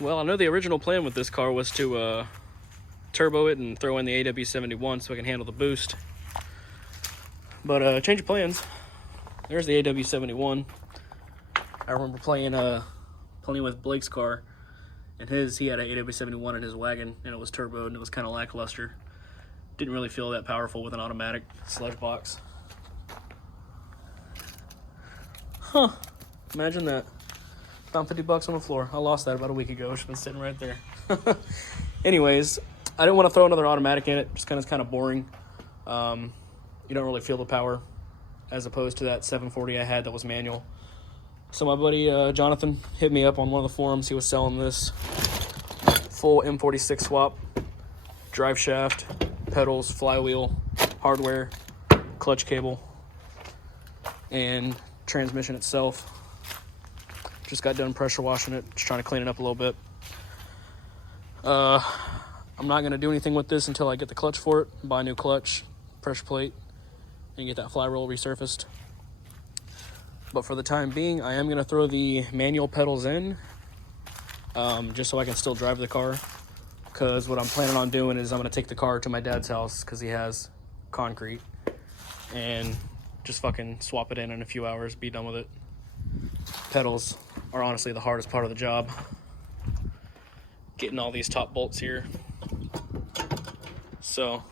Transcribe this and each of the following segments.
Well, I know the original plan with this car was to turbo it and throw in the AW71 so I can handle the boost. But change of plans. There's the AW71. I remember playing with Blake's car, and he had an AW71 in his wagon, and it was turboed, and it was kind of lackluster. Didn't really feel that powerful with an automatic sludge box. Huh. Imagine that. Found 50 bucks on the floor. I lost that about a week ago. It's been sitting right there. Anyways, I didn't want to throw another automatic in it. Just kind of boring. You don't really feel the power as opposed to that 740 I had that was manual. So my buddy Jonathan hit me up on one of the forums. He was selling this full M46 swap, drive shaft, pedals, flywheel, hardware, clutch cable, and transmission itself. Just got done pressure washing it, just trying to clean it up a little bit. I'm not going to do anything with this until I get the clutch for it, buy a new clutch, pressure plate, and get that flywheel resurfaced. But for the time being, I am going to throw the manual pedals in, just so I can still drive the car. Because what I'm planning on doing is I'm going to take the car to my dad's house, because he has concrete, and just fucking swap it in a few hours, be done with it. Pedals are honestly the hardest part of the job. Getting all these top bolts here. So,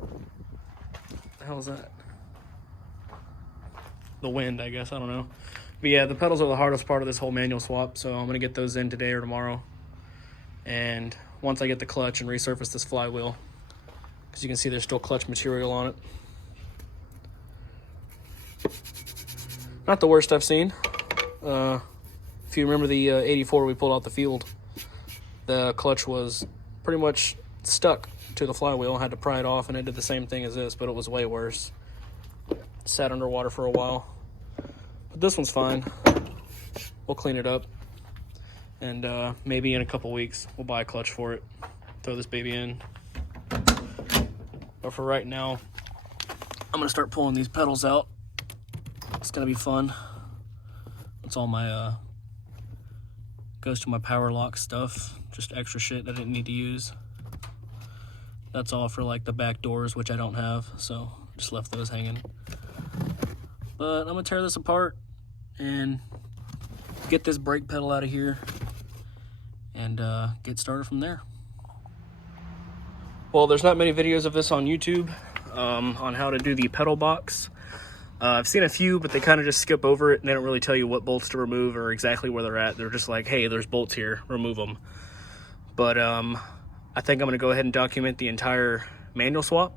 what the hell is that? The wind, I guess, I don't know. But yeah, the pedals are the hardest part of this whole manual swap, so I'm gonna get those in today or tomorrow. And once I get the clutch and resurface this flywheel, because you can see there's still clutch material on it. Not the worst I've seen. If you remember the 84 we pulled out the field, the clutch was pretty much stuck to the flywheel. I had to pry it off, and it did the same thing as this, but it was way worse. Sat underwater for a while. But this one's fine. We'll clean it up, and maybe in a couple weeks we'll buy a clutch for it, throw this baby in. But for right now, I'm gonna start pulling these pedals out. It's gonna be fun. That's all my goes to my power lock stuff, just extra shit I didn't need to use. That's all for like the back doors, which I don't have, so just left those hanging. But I'm gonna tear this apart and get this brake pedal out of here and get started from there. Well, there's not many videos of this on YouTube on how to do the pedal box. I've seen a few, but they kind of just skip over it, and they don't really tell you what bolts to remove or exactly where they're at. They're just like, hey, there's bolts here, remove them. But I think I'm going to go ahead and document the entire manual swap.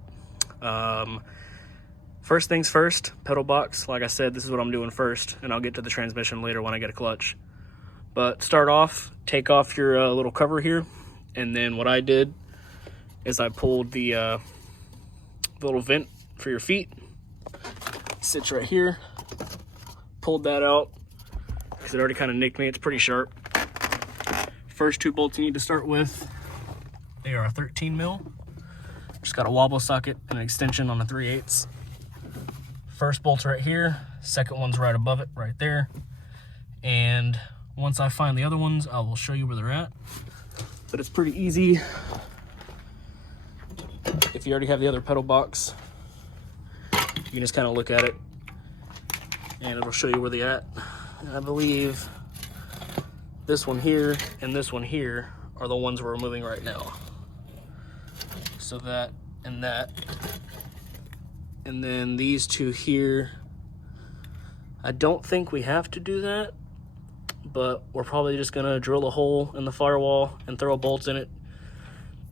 First things first, pedal box. Like I said, this is what I'm doing first, and I'll get to the transmission later when I get a clutch. But start off, take off your little cover here, and then what I did is I pulled the little vent for your feet. Sits right here. Pulled that out because it already kind of nicked me. It's pretty sharp. First two bolts you need to start with, they are a 13 mil. Just got a wobble socket and an extension on a 3/8. First bolt's right here. Second one's right above it, right there. And once I find the other ones, I will show you where they're at. But it's pretty easy. If you already have the other pedal box, you can just kind of look at it and it'll show you where they're at. And I believe this one here and this one here are the ones we're removing right now. So that and that. And then these two here, I don't think we have to do that, but we're probably just gonna drill a hole in the firewall and throw bolts in it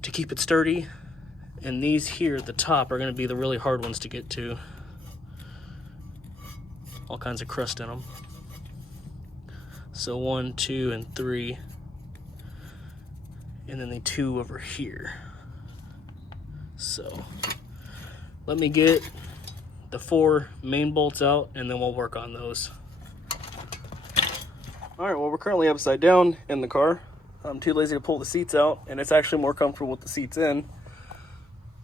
to keep it sturdy. And these here at the top are gonna be the really hard ones to get to. All kinds of crust in them. So 1, 2, and 3. And then the 2 over here. So let me get the 4 main bolts out and then we'll work on those. All right, well, we're currently upside down in the car. I'm too lazy to pull the seats out, and it's actually more comfortable with the seats in.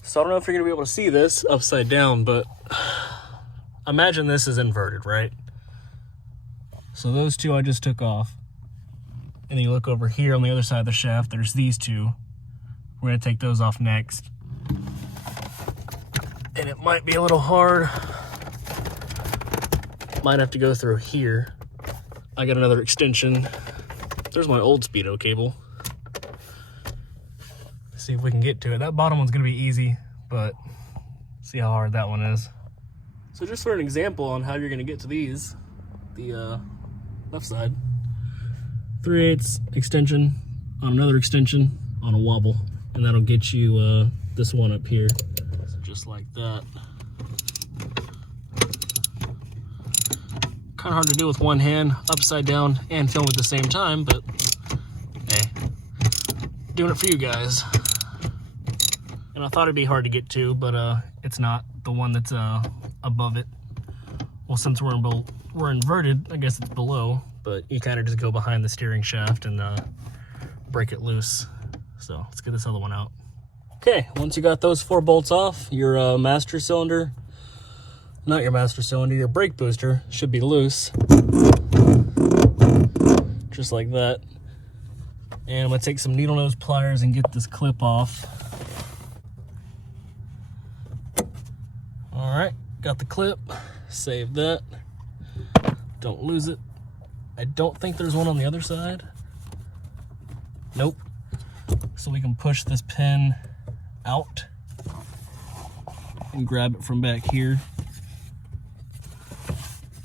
So I don't know if you're gonna be able to see this upside down, but imagine this is inverted, right? So those two I just took off. And then you look over here on the other side of the shaft, there's these two. We're gonna take those off next. And it might be a little hard. Might have to go through here. I got another extension. There's my old Speedo cable. See if we can get to it. That bottom one's gonna be easy, but see how hard that one is. So just for an example on how you're gonna get to these, the left side, 3/8 extension on another extension on a wobble, and that'll get you this one up here. So just like that. Kind of hard to do with one hand, upside down and film at the same time, but hey, doing it for you guys. And I thought it'd be hard to get to, but it's not. The one that's above it, well, since we're inverted, I guess it's below, but you kind of just go behind the steering shaft and break it loose. So let's get this other one out. Okay, once you got those 4 bolts off, your master cylinder, not your master cylinder, your brake booster should be loose. Just like that. And I'm gonna take some needle nose pliers and get this clip off. All right, got the clip, save that. Don't lose it. I don't think there's one on the other side. Nope. So we can push this pin out and grab it from back here.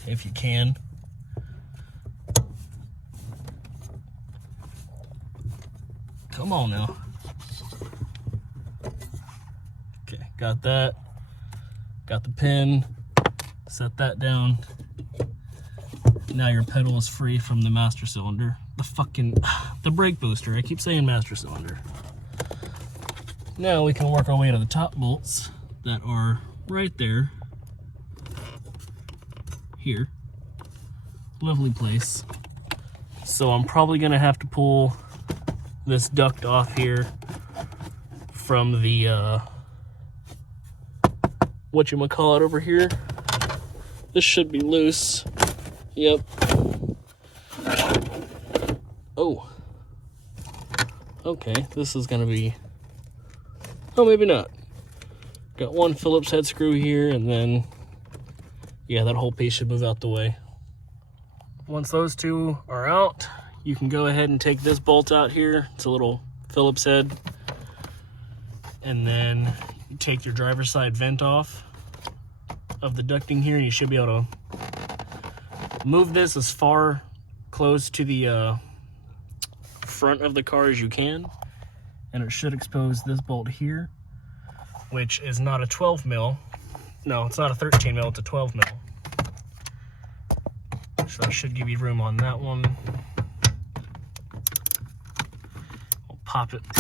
If you can. Come on now. Okay, got that. Got the pin. Set that down. Now your pedal is free from the master cylinder. The brake booster. I keep saying master cylinder. Now we can work our way to the top bolts that are right there. Here. Lovely place. So I'm probably gonna have to pull this duct off here from the whatchamacallit over here. This should be loose. Yep. Oh. Okay, this is gonna be, oh, maybe not. Got one Phillips head screw here, and then yeah, that whole piece should move out the way. Once those two are out, you can go ahead and take this bolt out here. It's a little Phillips head. And then you take your driver's side vent off of the ducting here, and you should be able to move this as far close to the front of the car as you can. And it should expose this bolt here, which is not a 12 mil. No, it's not a 13 mil, it's a 12 mil. So that should give you room on that one. We'll pop it. I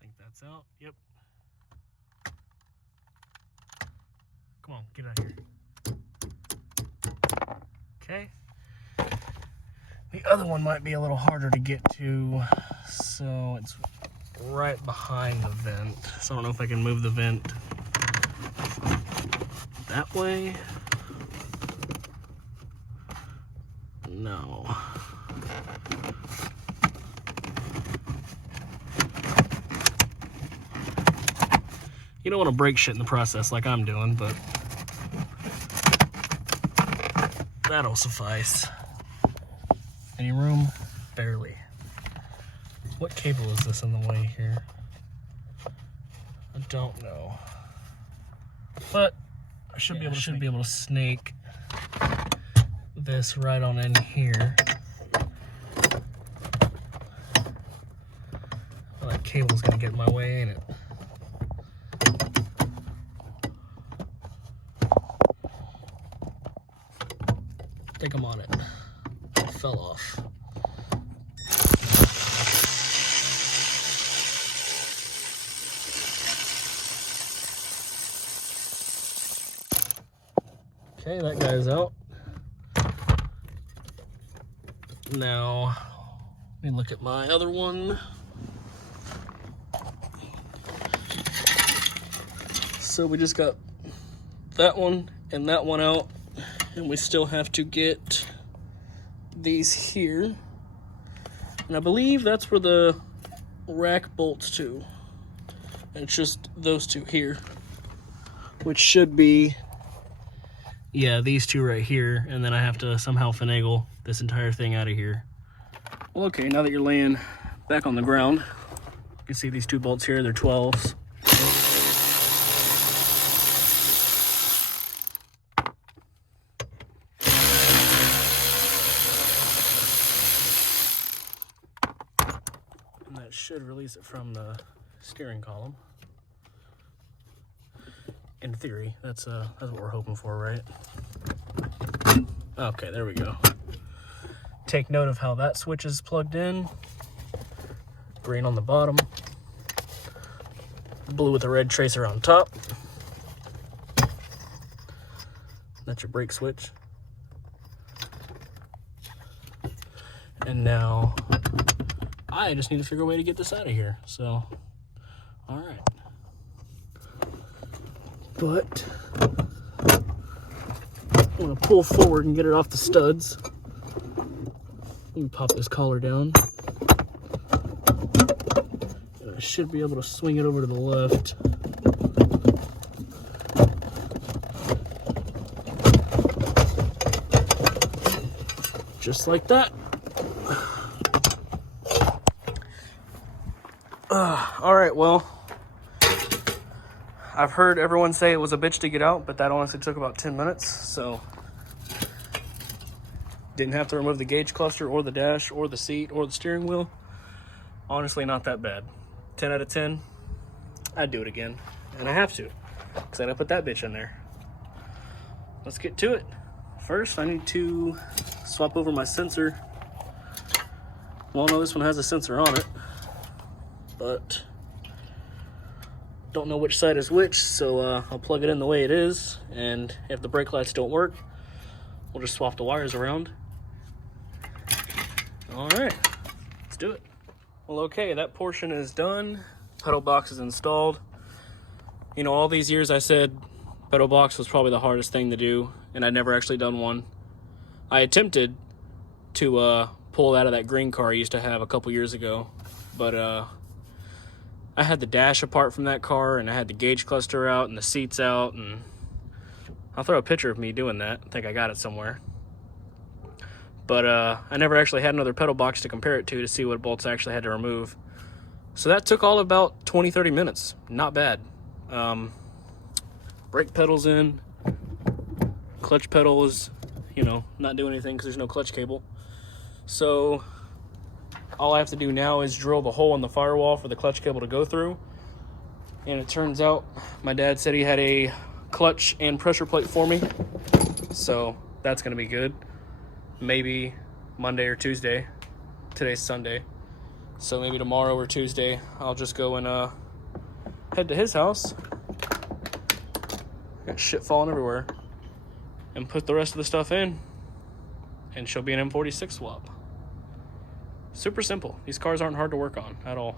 think that's out. Yep. Come on, get out of here. Okay. The other one might be a little harder to get to, so it's right behind the vent. So I don't know if I can move the vent that way. No. You don't want to break shit in the process like I'm doing, but that'll suffice. Any room? Barely. What cable is this in the way here? I don't know. But I should be able to snake this right on in here. Well, that cable's gonna get in my way, ain't it? I think I'm on it. It fell off. Okay, that guy's out. Now, let me look at my other one. So we just got that one and that one out, and we still have to get these here. And I believe that's where the rack bolts to. And it's just those two here, which should be, yeah, these two right here. And then I have to somehow finagle this entire thing out of here. Well, okay, now that you're laying back on the ground, you can see these two bolts here, they're 12s. And that should release it from the steering column. In theory, that's what we're hoping for, right? Okay, there we go. Take note of how that switch is plugged in. Green on the bottom, blue with a red tracer on top. That's your brake switch. And now I just need to figure a way to get this out of here. So, all right. But I'm gonna pull forward and get it off the studs. Let me pop this collar down. And I should be able to swing it over to the left. Just like that. All right, well, I've heard everyone say it was a bitch to get out, but that honestly took about 10 minutes, so didn't have to remove the gauge cluster or the dash or the seat or the steering wheel. Honestly, not that bad. 10 out of 10. I'd do it again, and I have to, because I gotta put that bitch in there. Let's get to it. First, I need to swap over my sensor. Well, no, this one has a sensor on it, but don't know which side is which, so I'll plug it in the way it is, and if the brake lights don't work, we'll just swap the wires around. All right, let's do it. Well, okay, that portion is done. Pedal box is installed. You know, all these years I said pedal box was probably the hardest thing to do, and I'd never actually done one. I attempted to pull out of that green car I used to have a couple years ago, but I had the dash apart from that car, and I had the gauge cluster out and the seats out, and I'll throw a picture of me doing that. I think I got it somewhere. But I never actually had another pedal box to compare it to see what bolts I actually had to remove. So that took all about 20-30 minutes. Not bad. Brake pedals in. Clutch pedal is, you know, not doing anything because there's no clutch cable. So all I have to do now is drill the hole in the firewall for the clutch cable to go through. And it turns out my dad said he had a clutch and pressure plate for me. So that's going to be good. Maybe Monday or Tuesday. Today's Sunday. So maybe tomorrow or Tuesday I'll just go and head to his house. Got shit falling everywhere. And put the rest of the stuff in. And she'll be an M46 swap. Super simple. These cars aren't hard to work on at all.